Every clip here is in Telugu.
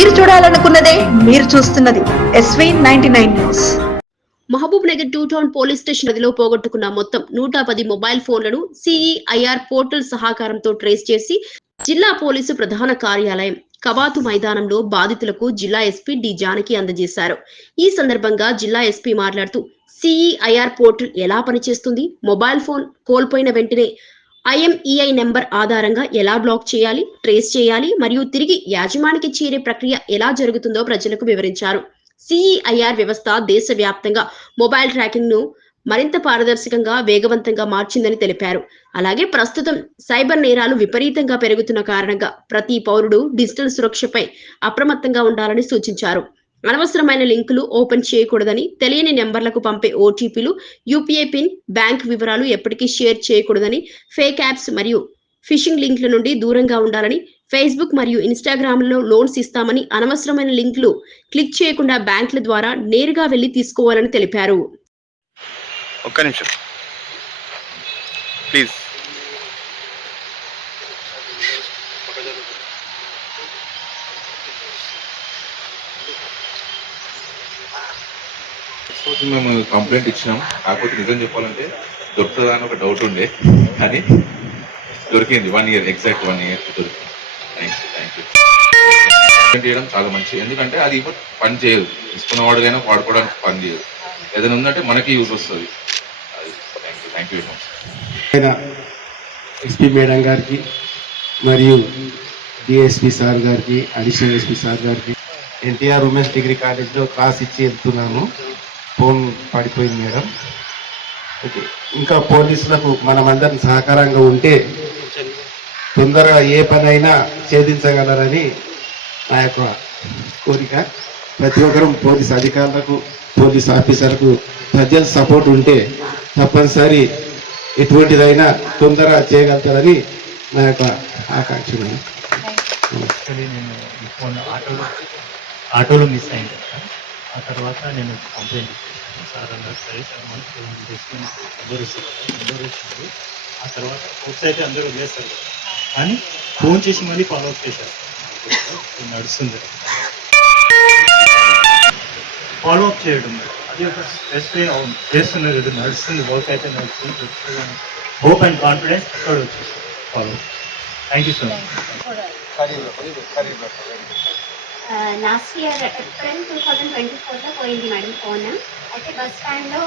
మీరు చూడాలనుకున్నదే మీరు చూస్తున్నది SV ninety nine news Mahabubnagar two town police station నదిలో పోగొట్టుకున్న మొత్తం నూట పది మొబైల్ ఫోన్లను సిఈఐఆర్ పోర్టల్ సహకారంతో ట్రేస్ చేసి జిల్లా పోలీసు ప్రధాన కార్యాలయం కవాతు మైదానంలో బాధితులకు జిల్లా ఎస్పీ డి జానకి అందజేశారు. ఈ సందర్భంగా జిల్లా ఎస్పీ మాట్లాడుతూ సిఈఐఆర్ పోర్టల్ ఎలా పనిచేస్తుంది? మొబైల్ ఫోన్ కోల్పోయిన వెంటనే ఐఎంఈఐ నెంబర్ ఆధారంగా ఎలా బ్లాక్ చేయాలి ట్రేస్ చేయాలి మరియు తిరిగి యాజమానికి చేరే ప్రక్రియ ఎలా జరుగుతుందో ప్రజలకు వివరించారు. సిఈఐఆర్ వ్యవస్థ దేశవ్యాప్తంగా మొబైల్ ట్రాకింగ్ను మరింత పారదర్శకంగా వేగవంతంగా మార్చిందని తెలిపారు. అలాగే ప్రస్తుతం సైబర్ నేరాలు విపరీతంగా పెరుగుతున్న కారణంగా ప్రతి పౌరుడు డిజిటల్ సురక్షపై అప్రమత్తంగా ఉండాలని సూచించారు. అనవసరమైన లింకులు ఓపెన్ చేయకూడదని తెలియని నెంబర్లకు పంపే ఓటీపీలు యూపీఐ పిన్ బ్యాంక్ వివరాలు ఎప్పటికీ షేర్ చేయకూడదని ఫేక్ యాప్స్ మరియు ఫిషింగ్ లింక్ల నుండి దూరంగా ఉండాలని ఫేస్బుక్ మరియు ఇన్స్టాగ్రామ్లో లోన్స్ ఇస్తామని అనవసరమైన లింకులు క్లిక్ చేయకుండా బ్యాంకుల ద్వారా నేరుగా వెళ్ళి తీసుకోవాలని తెలిపారు. ఒక్క నిమిషం. ప్లీజ్. వరకు మేము కంప్లైంట్ ఇచ్చినాం. కాకపోతే నిజం చెప్పాలంటే దొరుకుతుందా అని ఒక డౌట్ ఉండే. కానీ దొరికింది. One year exact one year దొరికింది. Thank you thank you complaint చేయడం చాలా మంచిది. ఎందుకంటే అది ఇప్పుడు పని చేయదు. ఇస్తున్న వాడుకైనా వాడుకోవడానికి పని చేయదు. ఏదైనా ఉందంటే మనకి యూజ్ వస్తుంది. అది thank you thank you very much SP madam గారికి మరియు డిఎస్పి సార్ గారికి అడిషనల్ ఎస్పీ సార్ గారికి ఎన్టీఆర్ ఉమెన్స్ డిగ్రీ కాలేజ్లో క్లాస్ ఇచ్చి వెళ్తున్నాను ఫోన్ పడిపోయింది మేడం. ఓకే ఇంకా పోలీసులకు మనమందరం సహకారంగా ఉంటే తొందరగా ఏ పనైనా ఛేదించగలరని నా యొక్క కోరిక. ప్రతి ఒక్కరూ పోలీస్ అధికారులకు పోలీస్ ఆఫీసర్కు ప్రజల సపోర్ట్ ఉంటే తప్పనిసరి ఎటువంటిదైనా తొందరగా చేయగలుగుతారని నా యొక్క ఆకాంక్ష మేడం. నేను ఆటోలో మిస్ అయింది. ఆ తర్వాత నేను కంప్లైంట్ ఇచ్చేసాను. సార్ అన్నారు సరే సార్ మనకు ఫోన్ చేసుకుని నెంబర్ ఇస్తారు నెంబర్ ఇచ్చింది ఆ తర్వాత ఫోర్స్ అయితే అందరూ వదిలేస్తారు కానీ ఫోన్ చేసి మళ్ళీ ఫాలో అప్ చేశారు. నడుస్తుంది ఫాలో అప్ చేయడం అది ఒక స్ట్రెస్ అవును. చేస్తున్నది ఇది నడుస్తుంది వర్క్ అయితే నడుస్తుంది హోప్ అండ్ కాన్ఫిడెన్స్ అక్కడ వచ్చేసి follow thank you so much last year April two thousand twenty ఫోర్లో పోయింది మేడం ఫోన్. అయితే బస్ స్టాండ్లో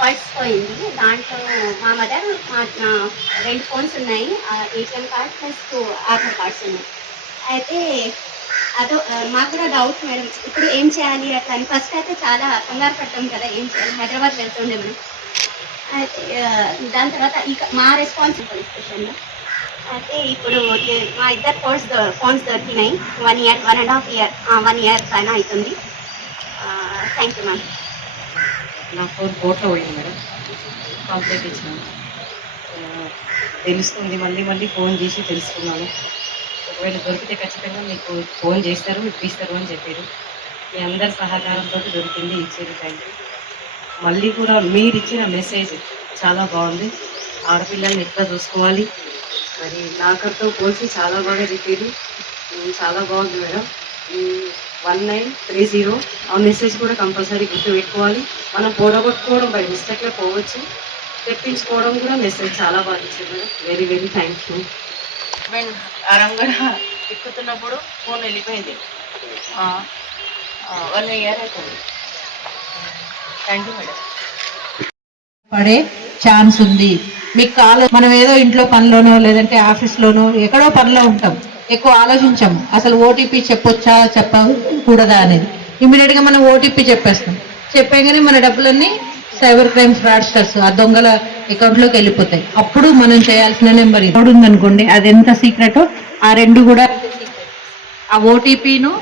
పర్స్ పోయింది. దాంట్లో మా మదర్ మా రెండు ఫోన్స్ ఉన్నాయి. ATM card plus two Aadhaar cards ఉన్నాయి. అయితే అదో మాకు కూడా డౌట్ మేడం. ఇప్పుడు ఏం చేయాలి? అట్లా అని. ఫస్ట్ అయితే చాలా కంగారు పడతాం కదా ఏం చేయాలి? హైదరాబాద్ వెళ్తుండే మనం అయితే దాని తర్వాత ఇక మా రెస్పాన్సిబుల్ స్టేషన్లో అయితే ఇప్పుడు మా ఇద్దరు ఫోన్స్ ఫోన్స్ దొరికినాయి. One year one and half year one year పైన అవుతుంది థ్యాంక్ యూ మ్యామ్. నా ఫోన్ కోట్లో పోయింది మేడం. కంప్లైంట్ ఇచ్చాను తెలుస్తుంది. మళ్ళీ మళ్ళీ ఫోన్ చేసి తెలుసుకున్నాను. ఒకవేళ దొరికితే ఖచ్చితంగా మీకు ఫోన్ చేస్తారు ఇప్పిస్తారు అని చెప్పారు. మీ అందరి సహకారంతో దొరికింది ఇచ్చేది థ్యాంక్ యూ మళ్ళీ కూడా మీరు ఇచ్చిన మెసేజ్ చాలా బాగుంది. ఆడపిల్లల్ని ఎట్లా చూసుకోవాలి? మరి నాకతో పోల్చి చాలా బాగా చెప్పారు. ఉమ్, చాలా బాగుంది madam. One nine three zero. ఆ మెసేజ్ కూడా కంపల్సరీ గుర్తు పెట్టుకోవాలి మనం పోడగొట్టుకోవడం బై మిస్టేక్లో పోవచ్చు. తెప్పించుకోవడం కూడా మెసేజ్ చాలా బాగా ఇచ్చారు madam. Very very thank you husband అరంగడ ఎక్కుతున్నప్పుడు ఫోన్ వెళ్ళిపోయింది. వన్ ఇయర్ అవుతుంది. థ్యాంక్ యూ మేడం పడే ఛాన్స్ ఉంది. మీకు కాల మనం ఏదో ఇంట్లో పనిలోనో లేదంటే ఆఫీస్లోనో ఎక్కడో పనిలో ఉంటాం. ఎక్కువ ఆలోచించాము అసలు ఓటీపీ చెప్పొచ్చా చెప్పకూడదా అనేది. ఇమీడియట్గా మనం ఓటీపీ చెప్పేస్తాం. చెప్పగానే మన డబ్బులన్నీ సైబర్ క్రైమ్ ఫ్రాడ్స్టర్స్ ఆ దొంగల అకౌంట్లోకి వెళ్ళిపోతాయి. అప్పుడు మనం చేయాల్సిన నెంబర్ ఇది. ఉందనుకోండి అది ఎంత సీక్రెట్ ఆ రెండు కూడా ఆ ఓటీపీను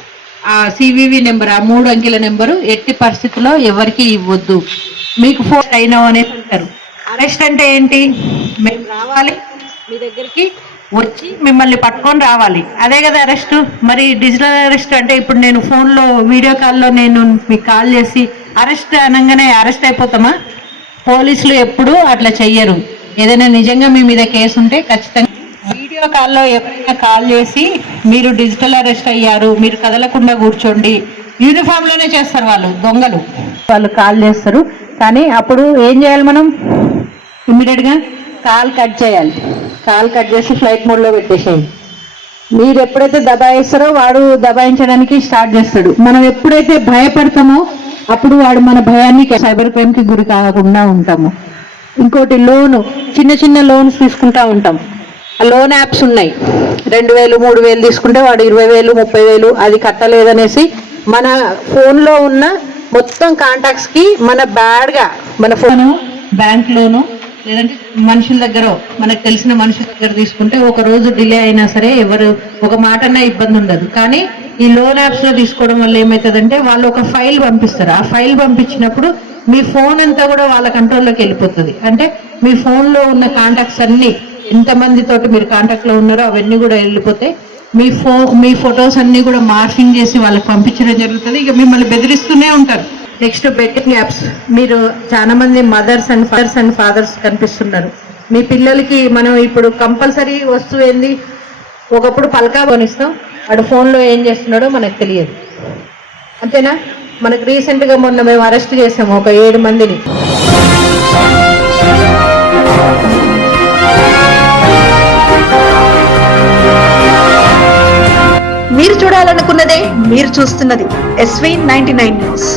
ఆ సివివి నెంబర్ ఆ మూడు అంకెల నెంబరు ఎట్టి పరిస్థితుల్లో ఎవరికి ఇవ్వద్దు. మీకు ఫోన్ అయినావు అనేసి అంటారు. అరెస్ట్ అంటే ఏంటి? మేము రావాలి మీ దగ్గరికి వచ్చి మిమ్మల్ని పట్టుకొని రావాలి. అదే కదా అరెస్ట్? మరి డిజిటల్ అరెస్ట్ అంటే ఇప్పుడు నేను ఫోన్లో వీడియో కాల్లో నేను మీకు కాల్ చేసి అరెస్ట్ అనగానే అరెస్ట్ అయిపోతామా? పోలీసులు ఎప్పుడు అట్లా చెయ్యరు. ఏదైనా నిజంగా మీ మీద కేసు ఉంటే ఖచ్చితంగా వీడియో కాల్లో ఎవరైనా కాల్ చేసి మీరు డిజిటల్ అరెస్ట్ అయ్యారు మీరు కదలకుండా కూర్చోండి. యూనిఫామ్లోనే చేస్తారు వాళ్ళు దొంగలు. వాళ్ళు కాల్ చేస్తారు. కానీ అప్పుడు ఏం చేయాలి మనం? ఇమ్మీడియట్గా కాల్ కట్ చేయాలి. కాల్ కట్ చేసి ఫ్లైట్ మోడ్లో పెట్టేసేయండి మీరు ఎప్పుడైతే దబాయిస్తారో వాడు దబాయించడానికి స్టార్ట్ చేస్తాడు. మనం ఎప్పుడైతే భయపడతామో అప్పుడు వాడు మన భయాన్ని సైబర్ క్రైమ్కి గురి కాకుండా ఉంటాము. ఇంకోటి లోను చిన్న చిన్న లోన్స్ తీసుకుంటా ఉంటాం. ఆ లోన్ యాప్స్ ఉన్నాయి. రెండు వేలు మూడు వేలు తీసుకుంటే వాడు ఇరవై వేలు ముప్పై వేలు అది కట్టలేదనేసి మన ఫోన్లో ఉన్న మొత్తం కాంటాక్ట్స్కి మన బ్యాడ్గా మన ఫోన్ బ్యాంక్ లోను లేదంటే మనుషుల దగ్గర మనకు తెలిసిన మనుషుల దగ్గర తీసుకుంటే ఒక రోజు డిలే అయినా సరే ఎవరు ఒక మాటన్నా ఇబ్బంది ఉండదు. కానీ ఈ లోన్ యాప్స్లో తీసుకోవడం వల్ల ఏమవుతుందంటే వాళ్ళు ఒక ఫైల్ పంపిస్తారు. ఆ ఫైల్ పంపించినప్పుడు మీ ఫోన్ అంతా కూడా వాళ్ళ కంట్రోల్లోకి వెళ్ళిపోతుంది. అంటే మీ ఫోన్లో ఉన్న కాంటాక్ట్స్ అన్ని ఎంతమంది మీరు కాంటాక్ట్లో ఉన్నారో అవన్నీ కూడా వెళ్ళిపోతాయి మీ ఫో మీ ఫొటోస్ అన్ని కూడా మార్ఫింగ్ చేసి వాళ్ళకి పంపించడం జరుగుతుంది. ఇక మిమ్మల్ని బెదిరిస్తూనే ఉంటారు. Next betting apps. మీరు చాలా మంది mothers and fathers and fathers కనిపిస్తున్నారు. మీ పిల్లలకి మనం ఇప్పుడు కంపల్సరీ వస్తువు ఏంది? ఒకప్పుడు పలకా కొనిస్తాం. వాడు ఫోన్లో ఏం చేస్తున్నాడో మనకు తెలియదు. అంతేనా? మనకు రీసెంట్గా మొన్న మేము అరెస్ట్ చేసాము ఒక ఏడు మందిని. మీరు చూడాలనుకున్నదే మీరు చూస్తున్నది ఎస్వీ నైన్టీ నైన్ న్యూస్.